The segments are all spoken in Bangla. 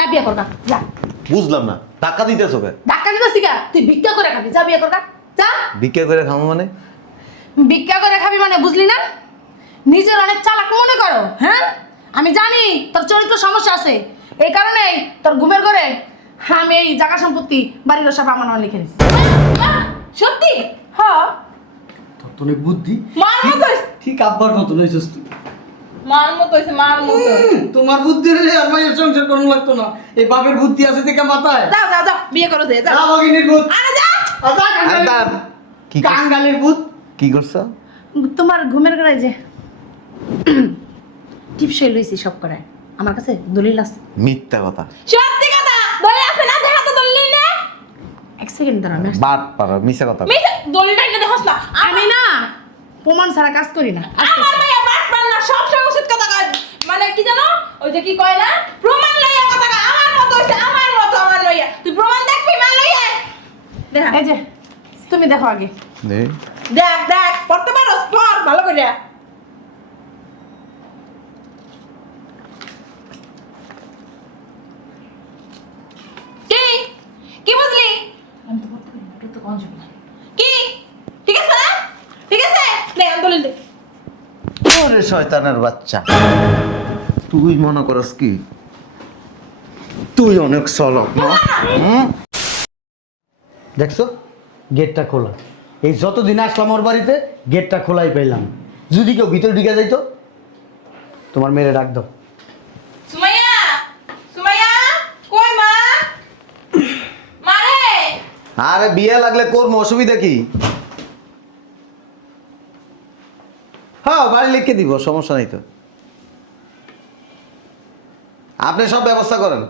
যা বিয়ে কর না, যা। বুঝলাম না, টাকা দিতেছ কে? ধাক্কা দিতেছি গা, তুই ভিক্ষা করে খাবি, যা বিয়ে কর না, যা। ভিক্ষা করে খাবো মানে? ভিক্ষা করে খাবি মানে বুঝলি না? নিজের অনেক চালাক মনে করো, হ্যাঁ? আমি জানি তোর চরিত্র সমস্যা আছে, এই কারণেই তোর ঘুমের ঘরে আমি এই জায়গা সম্পত্তি বাড়ির সব আমার নামে লিখে দিচ্ছি। সত্যি? হ্যাঁ। তোর তো অনেক বুদ্ধি। মার মতো হইছে। ঠিক আব্বার মতো হয়েছিস তুই। মার মতো হইছে, মার মতো। তোমার বুদ্ধি হলে আর মায়ের সংসার করানো লাগতো না। এই বাপের বুদ্ধি আছে দেখে মাথায়। যাও যাও যাও, বিয়ে করো যে, যাও। যা ভগিনীর ভূত। আরে যা। আরে দাঁড়। কি করছ? কাঙ্গালের ভূত। কি করছো? তোমার ঘুমের ঘরে যে টিপসই লইছি সব করে, আমার কাছে দলিল আছে। মিথ্যা কথা। সত্যি কথা, দলিল আছে না? দেখা তো দলিল না। এক সেকেন্ড দাঁড়া, আমি আসছি। বাট পারো, মিছা কথা। মিছে দলিলটা এনে দেখছ না? আমি না প্রমাণ ছাড়া কাজ করি না। আমার ভাইয়া বাট পার না, সব সময় উচিত কথা কয়। মানে কি জানো, ওই যে কি কয় না, প্রমাণ লইয়া কথা কয়। আমার মত হইছে, আমার মত আমার লইয়া। তুই প্রমাণ দেখবি মা লইয়া? দেখ এই যে, তুমি দেখো আগে। দে। দেখ দেখ, পড়তে পারো? পড় ভালো করে। কি কি বুঝলি? আমি তো পড়তে পারি না, এটা তো কনজুম না। কি ঠিক আছে না? ঠিক আছে, নে দলিল দে। ওরে শয়তানের বাচ্চা, তুই মনে করস কি তুই অনেক চলক না? দেখছো গেটটা খোলা। এই যতদিন আসলাম ওর বাড়িতে গেটটা খোলাই পেলাম। যদি কেউ ভিতরে ঢুকে যাইতো, তোমার মেয়েরে ডাক দাও। সুমাইয়া, সুমাইয়া, কই মা? মারে। আরে বিয়ে লাগলে করবো, অসুবিধা কি? হ্যাঁ বাড়ি লিখে দিব, সমস্যা নাই তো। আপনি সব ব্যবস্থা করেন।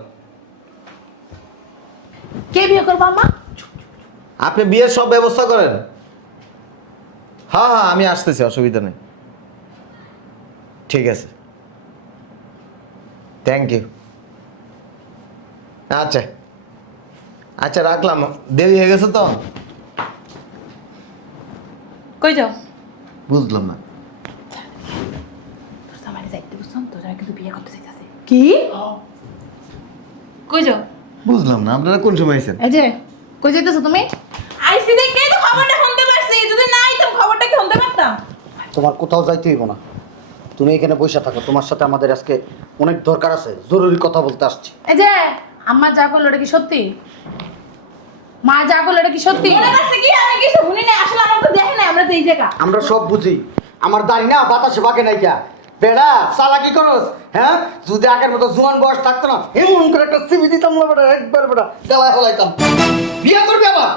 কে বিয়ে করবা মা? আপনি বিয়ের সব ব্যবস্থা করেন। হ্যাঁ হ্যাঁ আমি আসতেছি, অসুবিধা নেই। ঠিক আছে, থ্যাংক ইউ। আচ্ছা আচ্ছা রাখলাম, দেরি হয়ে গেছে তো। কই যাও? বুঝলাম না। তোর জামাইরে যাইতে বুঝছন, তোর জামাই কিন্তু বিয়ে করতে চাইতাছে। কি? কই যাও? বুঝলাম না, আপনারা কোন সময় আছেন? এই যে, কই যাইতেছো তুমি? আইসি দেখেই তো খবরটা শুনতে পারছি। যদি না আইতাম খবরটা কি শুনতে পারতাম? তোমার কোথাও যাইতে হইব না, তুমি এখানে বসে থাকো। তোমার সাথে আমাদের আজকে অনেক দরকার আছে, জরুরি কথা বলতে আসছি। এই যে, আম্মা যা করলো এটা কি সত্যি? মা যা করলো এটা কি সত্যি? মনে করছে কি আমি কিছু শুনি না, আসলে আমার তো দেখে না, আমরা তো এই জায়গা। আমরা সব বুঝি। আমার দাড়ি না বাতাসে বাঁকে নাই কে বেড়া চালাকি করস? হ্যাঁ, যদি আগের মতো জোয়ান বয়স থাকতো না, এমন করে একটা সিবি দিতাম না বেটা, একবার বেটা জ্বালায় ফেলাইতাম। বিয়ে করবি আবার?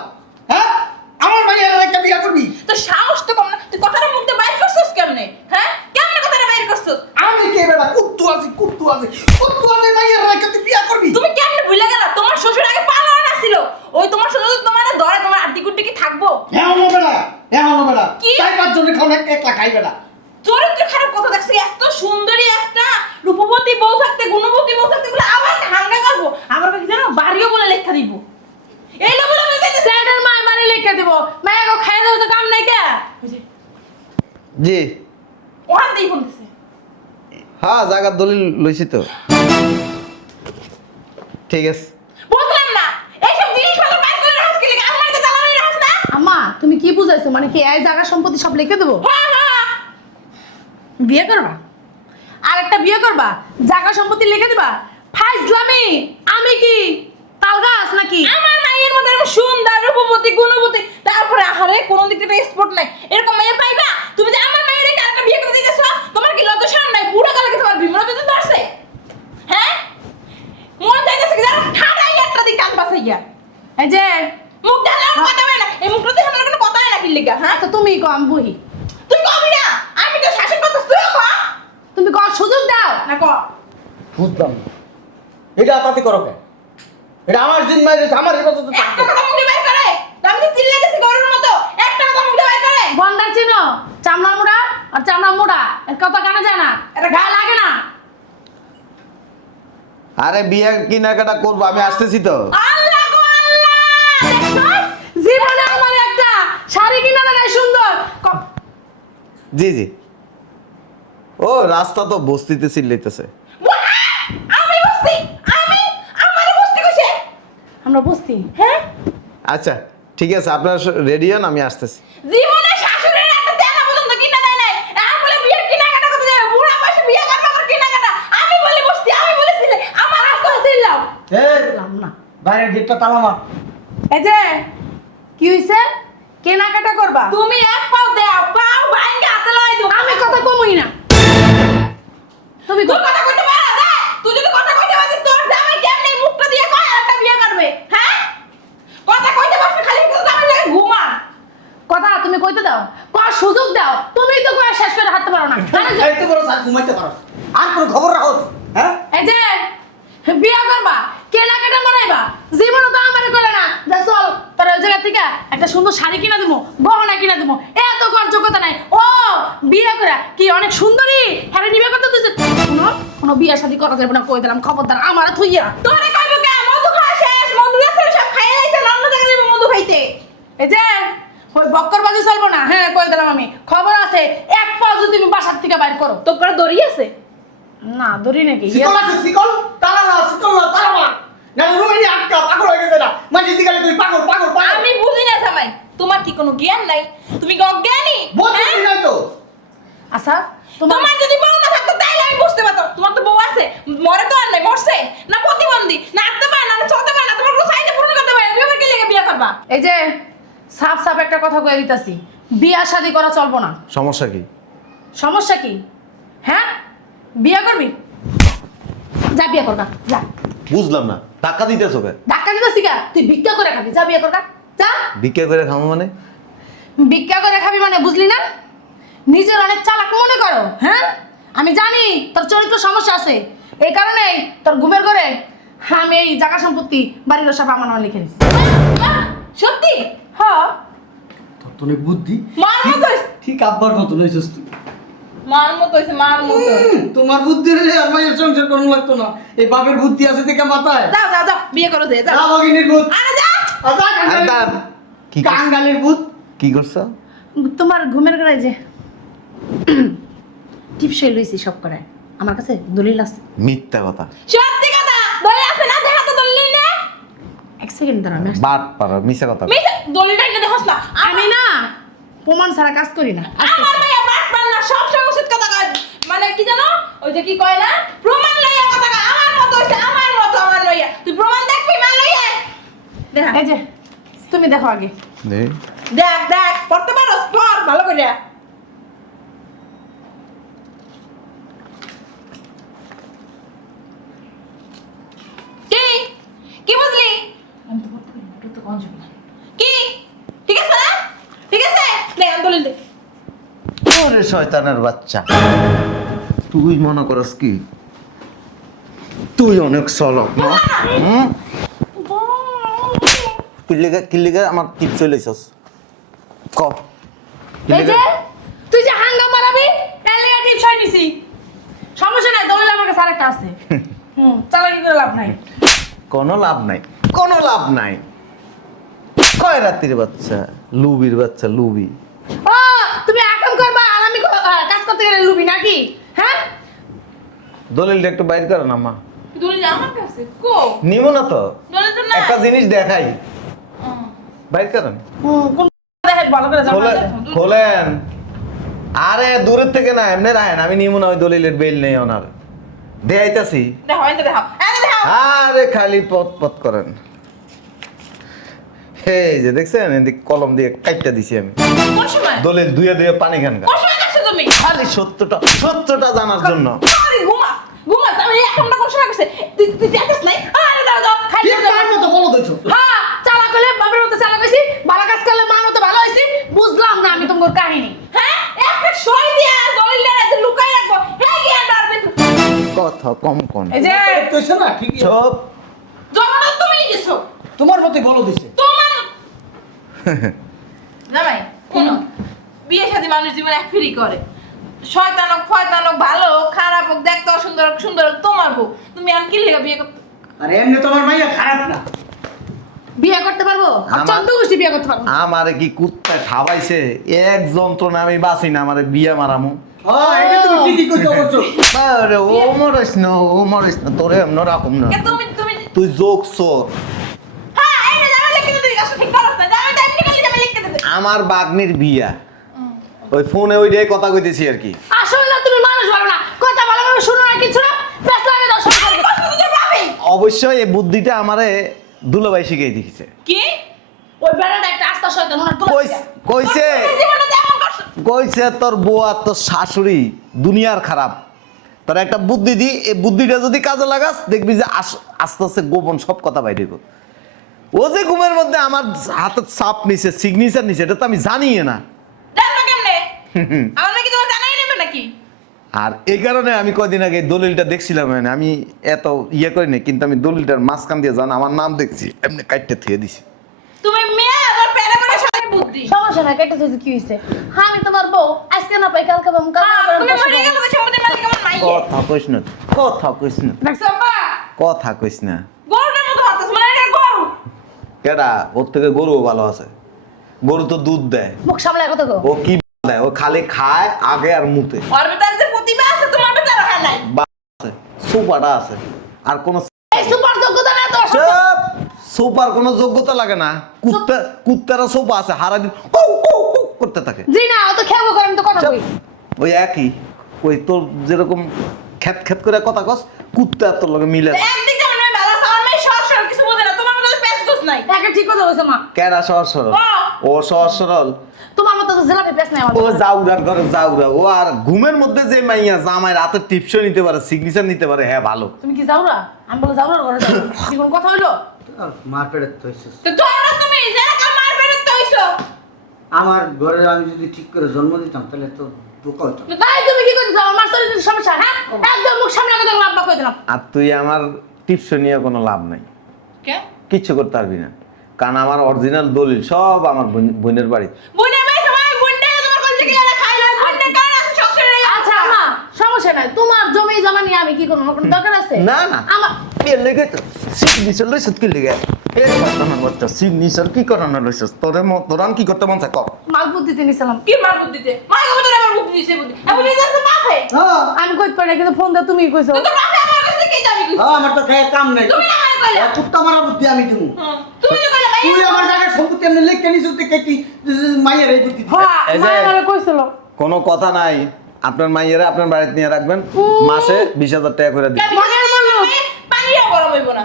হ্যাঁ, আমার ভাইয়ের একটা বিয়ে করবি? তো সাহস তো কম না, তুই কথাটা মুখ দিয়ে বাইর করছিস কেমনে? হ্যাঁ, কেমনে কথাটা বাইর করছিস? আমি কে বেটা? কুত্তু আছে ভাইয়ের একটা তুই বিয়ে করবি? তুমি কেমনে ভুলে গেলা? তোমার শ্বশুর আগে পালানো না ছিল। ওই তোমার শ্বশুর তোমারে ধরে, তোমার আড্ডি কুড্ডি কি থাকবো? এমন বেটা কি? 4-5 জনের খাওয়া একলা খাই বেটা। চরিত্র খারাপ কথা দেখছি। এত সুন্দরী একটা রূপবতী বউ থাকতে, গুণবতী বউ থাকতে বলে আবার হাঙ্গা করবো। আমার কাছে জানো বাড়িও বলে লেখা দিব। এই না বলে আমি বেঁচে স্যান্ডেল মার বাড়ি লেখা দিব। মায়া গো খাই দাও তো কাম নাই কে? জি ওখান দিয়ে বলতেছে। হ্যাঁ, জায়গার দলিল লইছি তো। ঠিক আছে। বুঝলাম না, এইসব জিনিস ভালো বাইর করে রাখছ কি লাগা? আমার তো জ্বালানি রাখছ না। আম্মা তুমি কি বুঝাইছো? মানে কি এই জায়গা সম্পত্তি সব লিখে দেবো? হ্যাঁ হ্যাঁ। বিয়ে করবা? আর একটা বিয়ে করবা? জায়গা সম্পত্তি লিখে দিবা? ফাইজলামি। আমি কি তাল গাছ নাকি? আমার মায়ের মধ্যে এরকম সুন্দর রূপবতী গুণবতী, তারপরে আহারে কোন দিক থেকে স্পট নাই, এরকম মেয়ে পাইবা? তুমি যে আমার মায়ের এই আরেকটা বিয়ে করে দিতেছো, তোমার কি লজ্জা শরম নাই? বুড়া কালে কি তোমার বিমলা দিতে ধরছে? হ্যাঁ, মন চাইতেছে কি জানো, ঠাড়াই একটা দিক কান বাসাইয়া। এই যে মুখ ঢালা কথা বলে না, এই মুখটাতে আমার কোনো কথা নাই নাকি লিগা? হ্যাঁ তো তুমি কম বহি, তুই কবি না, আমি তো শাসন করতেছ, তুইও কম। তুমি কর সুযোগ দাও না কর। বুঝলাম না, এটা আতাতি করো কেন? এটা আমার জিম্মায় রয়েছে, আমার হেফাজতে একটা থাকবে। কথা মুখে বাইর করে, আমি তো চিল্লে গেছি গরুর মতো। একটা কথা মুখে বাইর করে। গন্ডার চিনো? চামড়া মুড়া আর চামড়া মুড়া এর কথা কানে যায় না, এটা গায়ে লাগে না। আরে বিয়ে কেনাকাটা করবো, আমি আসতেছি তো। আল্লাহ গো আল্লাহ, দেখছস? জীবনে আমার একটা শাড়ি কিনা দেয় সুন্দর। জি জি। ও রাস্তা তো বস্তিতে চিল্লাইতেছে। আমি বসছি, আমি আমরা বসতি। হ্যাঁ আচ্ছা ঠিক আছে, আপনারা রেডি হন, আমি আসতেছি। জীবনে শাশুড়ির একটা দেনা পর্যন্ত কিনা দেয় নাই, এখন বলে বিয়ের কেনাকাটা করতে যাবে, বুড়া বয়সে বিয়ে করবে আবার কেনাকাটা। আমি বলি বসতি, আমি বলেছিলে আমার রাস্তা ছিলাম। বললাম না। বাইরের গেটটা তালা মার। এই যে কি হইছে, কেনাকাটা করবা? তুমি এক পাও দাও, পাও ভাঙ্গা হাতে লয় দাও। আমি কথা কমই না। তুমি তুই কথা কইতে পারো না? তুই যদি কথা কইতে পারিস তোর জামাই কেমনে মুখটা দিয়ে কয় আর একটা বিয়ে করবে? হ্যাঁ কথা কইতে পারছ খালি কিন্তু জামাই লাগে ঘুমা। কথা তুমি কইতে দাও, কর সুযোগ দাও। তুমি তো কয় শেষ করে হাঁটতে পারো না। জানো যে- খাইতে পারো আর ঘুমাইতে পারো, আর কোনো খবর রাখো? হ্যাঁ এই যে বিয়া করবা, কেনাকাটা মারাইবা, জীবনে তো আমারে করে না যা চল তোর ওই জায়গা থেকে একটা সুন্দর শাড়ি কিনা দেবো, গহনা কিনা দেবো, এত কর যোগ্যতা নাই। ও বিয়ে করে কি অনেক সুন্দরী, হ্যাঁ নিবে করতে তুই শুনো, কোনো বিয়ে শাদী করা যাবে না, কই দিলাম খবরদার আমার থইয়া। তোরে কইব কে মধু খাওয়া শেষ, মধু আছে সব খাইয়ে লাইছে, অন্য জায়গায় যাবে মধু খাইতে। এই যে ওই বক্করবাজি চলবো না, হ্যাঁ কই দিলাম আমি, খবর আছে এক পাও যদি তুমি বাসার থেকে বাইর করো। তোর করে দড়ি আছে? না ধরি নাকি শিকল আছে, শিকল তালা না, শিকল না তালা মার। না রুমে নিয়ে আটকা, পাগল হয়ে গেছে না মাঝে দিকে তুই পাগল পাগল পাগল। আমি বুঝি না জামাই, তোমার কি কোনো জ্ঞান নাই? তুমি কি অজ্ঞানী? বুঝছিস হ্যাঁ? নাই তো? আচ্ছা তোমার তোমার যদি বউ না থাকতো তাইলে আমি বুঝতে পারতাম। তোমার তো বউ আছে, মরে তো আর নাই, মরছে না প্রতিবন্ধী, না হাঁটতে পারে না, না চলতে পারে না, তোমার কোনো চাহিদা পূরণ করতে পারে না, তুমি আবার কি লেগে বিয়ে করবা? এই যে সাফ সাফ একটা কথা কয়ে দিতাছি, বিয়া শাদী করা চলবো না। সমস্যা কি? সমস্যা কি? হ্যাঁ বিয়া করবি, যা বিয়া করবা যা। বুঝলাম না, টাকা দিতেছো কে? ধাক্কা দিতেছি গা, তুই ভিক্ষা করে খাবি, যা বিয়া করবা যা। ভিক্ষা করে খাবো মানে? ভিক্ষা করে খাবি মানে বুঝলি না? নিজের অনেক চালাক মনে করো, হ্যাঁ আমি জানি তোর চরিত্র সমস্যা আছে, এই কারণেই তোর ঘুমের ঘরে আমি এই জায়গা সম্পত্তি বাড়ির সব আমার নামে লিখে দিচ্ছি। সত্যি? হ্যাঁ তোর তো অনেক বুদ্ধি। মার মতো হইছে। ঠিক আব্বার মতো হয়েছিস তুই। মার মতো হইছে, মার মতো। তোমার বুদ্ধি হলে আর মায়ের সংসার করুন লাগতো না। এই বাপের বুদ্ধি আছে দেখে মাথায়। যাও যাও যাও বিয়ে করো যে যাও। যা ভগিনীর ভূত। আরে যা। আচ্ছা আরে দাঁড়ান। কি করছ- কাঙ্গালের ভূত। কি করছো? তোমার ঘুমের ঘরে যে টিপসই লইছি সব করে, আমার কাছে দলিল আছে। মিথ্যা কথা। সত্যি কথা দলি আছে না, দেখা তো দলিল না। এক সেকেন্ড দাঁড়া, আমি আসছি। বাট পারো, মিথ্যা কথা। মিছে দলিলটা এনে দেখছ না। আমি না প্রমাণ ছাড়া কাজ করি না। আমার মাইয়া বাট পার না, সব সময় উচিত কথা কয়। মানে কি জানো ওই যে কি কয় না, প্রমাণ লইয়া কথা কয়। আমার মতো হইছে, আমার মতো আমার লইয়া। তুই প্রমাণ দেখবি মা লইয়া? দেখা এই যে তুমি দেখো আগে। দেখ। দেখ দেখ পড়তে পারো, পড় ভালো করে। কি কি বুঝলি? কি ঠিক আছে না? ঠিক আছে নে দলিল দে। ওরে শয়তানের বাচ্চা, তুই মনে করস কি তুই অনেক চলক না? হুম? কিল্লিগে আমার টিপ চলেছস ক? এই যে তুই যে হাঙ্গা মারাবি তাহলে টিপ ছয় দিছি, সমস্যা নাই, দলিল আমার কাছে আরেকটা আছে। চালাকি করে লাভ নাই। কোনো লাভ নাই, কোনো লাভ নাই। কয় রাত্রির বাচ্চা, লুবির বাচ্চা, লুবি। ও তুমি আকাম করবা আর আমি কাজ করতে গেলে লুবি নাকি? হ্যাঁ দলিলটা একটু বাইর করেন আম্মা। দলিল আমার কাছে কো? নিমো না তো, দলিল তো না। একটা জিনিস দেখাই, বাইর করেন। কোন দেখে ভালো করে জানা খোলেন, আছে। খোলেন। আরে দূরের থেকে না, এমনি রাখেন, আমি নিমো না, ওই দলিলের বেল নেই ওনার। দেখাইতাছি। দেখো এই দেখো এই দেখো। আরে খালি পথ পথ করেন। এই যে দেখছেন, এদিক কলম দিয়ে কাটটা দিছি আমি। কোন সময়? দলিল ধুয়ে ধুয়ে পানি খানকা, কোন সময় কাছে তুমি? খালি সত্যটা জানার জন্য। আরে ঘুমা ঘুমা, আমি এখনটা কোন সময় কাছে? তুই তুই দেখিস নাই? আরে দাও দাও খাই ঠিক তার মতো বলো দিছো। হ্যাঁ চালাক হলে বাবার মতো চালাক হইছি, ভালো কাজ করলে মার মতো ভালো হইছি। বুঝলাম না আমি তোমার কাহিনী। হ্যাঁ একটা সই দিয়া দলিল লেরা লুকাই রাখবো, হ্যাঁ কি আর ডারবে তুই? কথা কম কোন। এই যে কইছ না ঠিকই আছে। সব জমানো তুমি দিছো। তোমার মতই বলো দিছে। তোমার জামাই শোনো, বিয়ে শাদী মানুষ জীবন এক ফিরি করে। শয়তান হোক ফয়তান হোক, ভালো হোক খারাপ হোক, দেখতে অসুন্দর হোক সুন্দর হোক, তোমার বউ। তুমি আর কি লেগে বিয়ে করতে? আরে এমনি তোমার মাইয়া খারাপ না। বিয়ে করতে পারবো? আমার- চন্দ্র গোষ্ঠী বিয়ে করতে পারবো? আমারে কি কুত্তা খাওয়াইছে, এক যন্ত্রণা আমি বাঁচি না, আমারে বিয়া মারামু। হ্যাঁ এটা তুমি ঠিকই কইছো বলছো। আরে ও মরিস না, ও মরিস না, তোরে এমন রাখুম না। তুমি তুমি তুই যোগ চোর। হ্যাঁ আমার বাগনির বিয়া ওই ফোনে ওই দিয়ে কথা কইতেছি আর কি। আসলে না তুমি মানুষ ভালো না, কথা ভালো ভালো শুনো না কিছু না, ব্যস্ত লাগে দাও সব করে। অবশ্যই এই বুদ্ধিটা আমারে দুলাভাই শিখিয়ে দিয়েছে। কি ওই বেড়াটা একটা আস্তা শয়তান ওনার তো কইছে কইছে তোর বউ আর তোর শাশুড়ি দুনিয়ার খারাপ, তোর একটা বুদ্ধি দি, এই বুদ্ধিটা যদি কাজে লাগাস দেখবি যে আস্তে আস্তে গোপন সব কথা বাইরে গো। ও যে ঘুমের মধ্যে আমার হাতের চাপ নিছে, সিগনেচার নিছে, এটা তো আমি জানি না। জানবা কেমনে? আমার নাকি তোমার জানাই নেবে নাকি? আর এই কারণে আমি কয়দিন আগে দলিলটা দেখছিলাম, মানে আমি এত ইয়ে করি না, কিন্তু আমি দলিলটার মাঝখান দিয়ে জান আমার নাম দেখছি, এমনি কাটতে থুয়ে দিছি। তুমি মেয়ে আবার পেরে পেরে সাথে বুদ্ধি। সমস্যা না, কেটে তুই কি হইছে? হ্যাঁ আমি তোমার বউ, আজকে না পাই কালকে পাবো, তুমি মরে গেলে তো সম্পত্তির মালিক আমার মাইয়ে। কথা কইস না, কথা কইস না, দেখছো আপা? কথা কইস না। গরুর মতো ভাবতেছ, মানে এটা গরু। কেডা ওর থেকে গরুও ভালো আছে, গরু তো দুধ দেয়। মুখ সামলায় কথা কও। ও কি দেয়? ও খালি খায় আগে আর মুতে। ওর ভিতরে যে প্রতিভা আছে তোমার ভিতরে হয় নাই। সুপারটা আছে আর কোন এই সুপার যোগ্যতা না তো। সুপার কোনো যোগ্যতা লাগে না। কুত্তারা সোপা আছে, হারা দিন কৌ কৌ কৌ করতে থাকে। জি না, ও তো খেয়াল করে আমি তো কথা কই। ওই একই, ওই তোর যেরকম খ্যাত খ্যাত করে কথা কস, কুত্তা তোর লগে মিলে। একদিক যেমন আমি ভালো আছে, আমার মেয়ে সহজ সরল কিছু বোঝে না, তোমার মতো পেঁচ গোছ নাই। একা ঠিক কথা কইছো মা। কেডা সহজ সরল? ও সহজ সরল। তোমার মতো তো জেলাপি পেছ নাই আমার। ও জাউরার ঘরে জাউরা। ও আর ঘুমের মধ্যে যে মাইয়া জামাই রাতে টিপসও নিতে পারে, সিগনেচার নিতে পারে, হ্যাঁ ভালো। তুমি কি যাওরা? আমি বলে যাওরার ঘরে যাও। কি কোন কথা হইলো? মার পেটে থইছিস তো তোমরা তুমি যারা কামার বেরত হইছো। আমার ঘরে আমি যদি ঠিক করে জন্ম দিতাম তাহলে তো বোকা হইতাম। ভাই তুমি কি কইছো? আমার শরীরের সমস্যা, হ্যাঁ? একদম মুখ সামনে কথা বলা আব্বা কই দিলাম। আর তুই আমার টিপসও নিয়ে কোনো লাভ নাই, কে? কিচ্ছু করতে পারবি না, কারণ আমার অরিজিনাল দলিল সব আমার বোনের বাড়ি। বুনে ভাই সবাই বুনটা তোমার কোন থেকে এলা খাইলো, বুনটা কার আছে সংসারে? আচ্ছা মা, সমস্যা নাই, তোমার জমি জমা নিয়ে আমি কি করব? আমার কোনো দরকার আছে? না না, আমার এর লেগে তো সিগনেচার লইছিস কি লেগে? এই ঘটনা ঘটছে, সিগনেচার কি করানো লইছিস? তোরান কি করতে মন চায় ক? মাল বুদ্ধিতে নিছিলাম। কি মার বুদ্ধিতে? মার কবে তোর আমার বুদ্ধি দিছে বুদ্ধি? আমি নিজে তো বাপে। হ্যাঁ আমি কইতে পারি না, কিন্তু ফোন দাও তুমি কইছো। তো তোর বাপে আমার কাছে কি যাবি কইছো? হ্যাঁ, আমার তো খেয়ে কাম নাই। তুমি না আমার কইলা। কুত্তা মারা বুদ্ধি আমি দিমু। তুমি তো কইলা ভাই। তুই আমার জায়গায় সম্পত্তি এমনি লিখে নিছিস তুই কি মাইয়ের এই বুদ্ধি দিছিস? হ্যাঁ, এই মা যে- আমারে কইছিল। কোনো কথা নাই, আপনার মাইয়েরা আপনার বাড়িতে নিয়ে রাখবেন, মাসে 20,000 টাকা করে দিবেন। মগের বললো। পানিও গরম হইব না।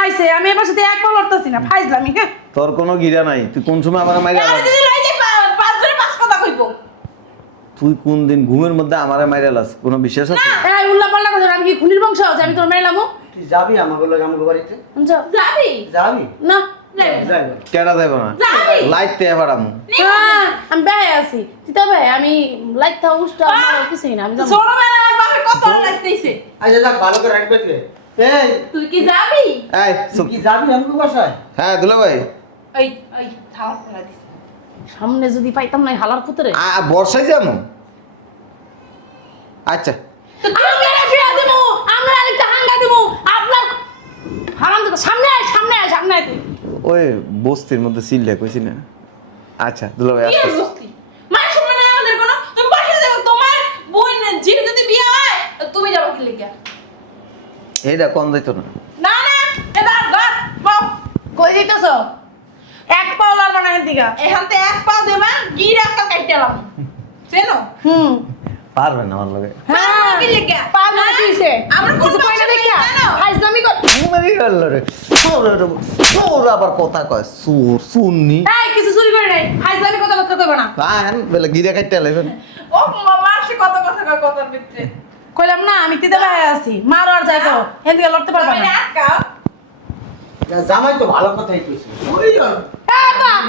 আইছে, আমি এবার সাথে এক পা লড়তাছি না, ফাইজলামি কে? তোর কোনো গিরা নাই, তুই কোন সময় আমার মাইরা আর যদি লই যে পাঁচ ধরে পাঁচ কথা কইবো। তুই কোন দিন ঘুমের মধ্যে আমারে মাইরা লাস? কোনো বিশ্বাস আছে? এই উল্লা পাল্লা কথা, আমি কি খুনির বংশ আছে? আমি তোর মেলামু? তুই যাবি আমাকে লগে আমাকে বাড়িতে? যাও। যাবি? যাবি? না। যাই বল। কেডা দেব না? যাবি? লাইট তে এবারামু। হ্যাঁ, আমি বেহায় আছি। তিতা ভাই, আমি লাইট থাও উষ্টা আমার কিছুই না, আমি যাবো। ছোটবেলায় আমার বাপে কত লাগতেইছে। আচ্ছা যাক, ভালো করে রাখবে তুই। এই তুই কি যাবি? এই তুই চুপ। কি যাবি আমাকে বাসায়? হ্যাঁ দুলা ভাই, এই এই থালা ফেলা দিছে। সামনে যদি পাইতাম না হালার পুতরে, বর্ষায় যাবো। আচ্ছা তো আমি ফিরা দেবো, আমরা আরেকটা হাঙ্গা দেবো। আপনার হারাম দাদা, সামনে আয়, সামনে আয়, সামনে আয় তুই। ওই বস্তির মধ্যে সিল্লা কইছি না। আচ্ছা দুলা ভাই কি আসতেছি। বুঝতি? মানে শুনবে না আমাদের কোনো? তুমি বাসা যাবে, তোমার বোন ঝির যদি বিয়ে হয় তো তুমি যাবে কি লিখে? এইটা কোন যাইতো না। না না, এটা ঘর বাপ। কই যাইতেছো? এক পাও লড়বা না এদিকে। এখান থেকে এক পা দেবা, গির একটা কাটলাম। চেনো? পারবে না আমার লগে। হ্যাঁ, কি লিখে? পারবো না কি হইছে? আমরা কিছু কোন কই না বাসায় দেখিয়া? জানো? ফাইজলামি কর। ঘুমেরই গেল রে। তোর আবার কথা কয় সুর শুননি। এই কিছু চুরি করে নাই, ফাইজলামি কথা বলতে কইবা না। কান বেলে গিরে কাটতে লাইবেন। ও মাসে কত কথা কয় কথার ভিতরে। কইলাম না আমি তিতা ভাই আছি, মারো আর যাই করো, এদিকে লড়তে পারবা তুমি না। আটকাও। জামাই তো ভালো কথাই কইছে। ওই এই বা,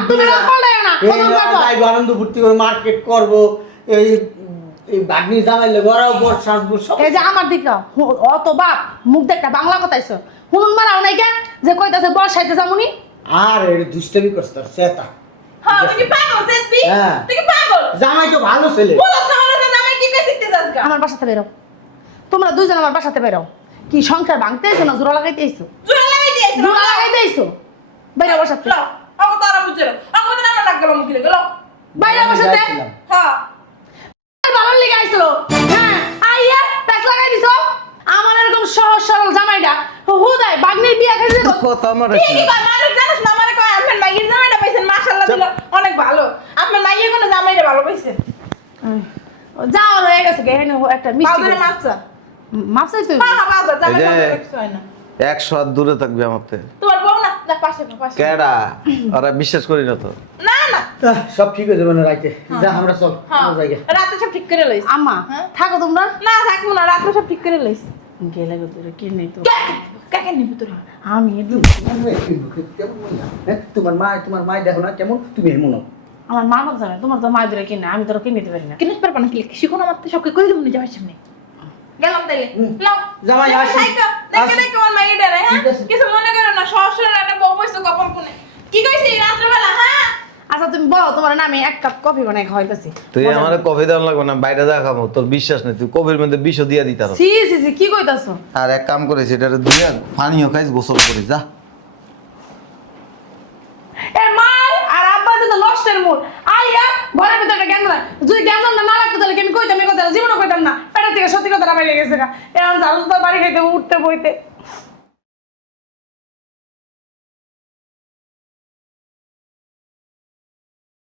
তুমি না পাল্টাই না, এই কত করবা? যাইবো আনন্দ ফুর্তি করে মার্কেট করব, এই এই বাগনি জামাইলে গড়াও বর সাজবো সব। এই যে আমার দিকা অত বাপ মুখ দেখা বাংলা কথাইছো, হুনুন মারাও নাই কেন যে কইতাছে বর্ষাইতে যামুনি? আর এই দুষ্টামি করছ তোর সেটা। হ্যাঁ, তুই কি পাগল সেজবি? হ্যাঁ। তুই কি পাগল? জামাই তো ভালো ছেলে। বলো সামনে তো নামে কি কে শিখতে যাস গা? আমার বাসাতে বেরো, তোমরা দুইজন আমার বাসাতে বেরো। কি সংসার ভাঙতে আইছো না জোড়া লাগাইতে আইছো? জোড়া লাগাই দিয়েছ। জোড়া লাগাইতে আইছো? বাইরে বাসাতে, লো, আমাকে তো আর বুঝছে না। আমাকে তো নামে ডাক গেল মুখে গেল। বাইরে বাসাতে যাইছিলাম। হ্যাঁ। ভালো লেগে আইছো। হ্যাঁ, আইয়া প্যাচ লাগাই দিছো। আমার এরকম সহজ সরল জামাইটা হুদাই বাগনির বিয়া খাইছে তো। কথা আমার কি কি কয় মানুষ জানিস না আমারে কয় আপনি মাইয়ের জামাইটা পাইছেন মাশাআল্লাহ দিল অনেক ভালো। ভালো পাইছে যাও রয়ে গেছে গে হেনে একটা মিষ্টি পাউডারে মাপছা মাপ চাইছো হ্যাঁ হ্যাঁ পাউডার এই যে- জামাই কিছু হয় না 100 হাত দূরে থাকবে আমার থেকে। তোমার বউ না না পাশে পাশে কেডা ওরা বিশ্বাস করি না তো। না না সব ঠিক হয়ে যাবে না রাইতে যা আমরা চল হ্যাঁ আমরা যাই রাতে সব ঠিক করে লইছ আম্মা হ্যাঁ? থাকো তোমরা না থাকবো না রাতে সব ঠিক করে লইছ গেলে গো তোরে কি নেই তো কাকে নিবি তোরা আমি তোমার মা দেখো না কেমন তুমি এমন আমার মা বাবা জানে তোমার তো মা দূরে কিনে আমি তোরা কিনে দিতে পারি না কিনে পারবা না কি শিখো না মাত্র সবকে কই দেবো যাওয়ার সামনে গেলাম তাইলে লাও জামাই, আসি। দেখে আসি। দেখে আমার মাইয়ে ডরে হ্যাঁ ঠিক আছে। কিছু মনে করো না সহসর একটা বউ বসে কপাল কোণে কি কইছি রাত্রেবেলা হ্যাঁ আচ্ছা তুমি বলো তোমার নামে এক কাপ কফি বানাই খাওয়াইতেছি তুই আমার কফি দেওয়া লাগবে না, বাইরে যা খাবো, তোর বিশ্বাস নেই, তুই কফির মধ্যে বিষও দিয়া দিতে পারো। সি সি সি কি কইতাছো আর এক কাম করেছি, এটা দিয়ে পানিও খাইস, গোসল করিস, যা। এ মাল আর আব্বা তো নষ্টের মূল আইয়া ঘরের ভিতরে জ্ঞান না যদি জ্ঞান না লাগতো তাহলে কি আমি কইতাম এই কথা জীবনও কইতাম না পেটের থেকে সত্যি কথা বাইরে গেছে গা এখন জানো তো বাড়ি খাইতে উঠতে বইতে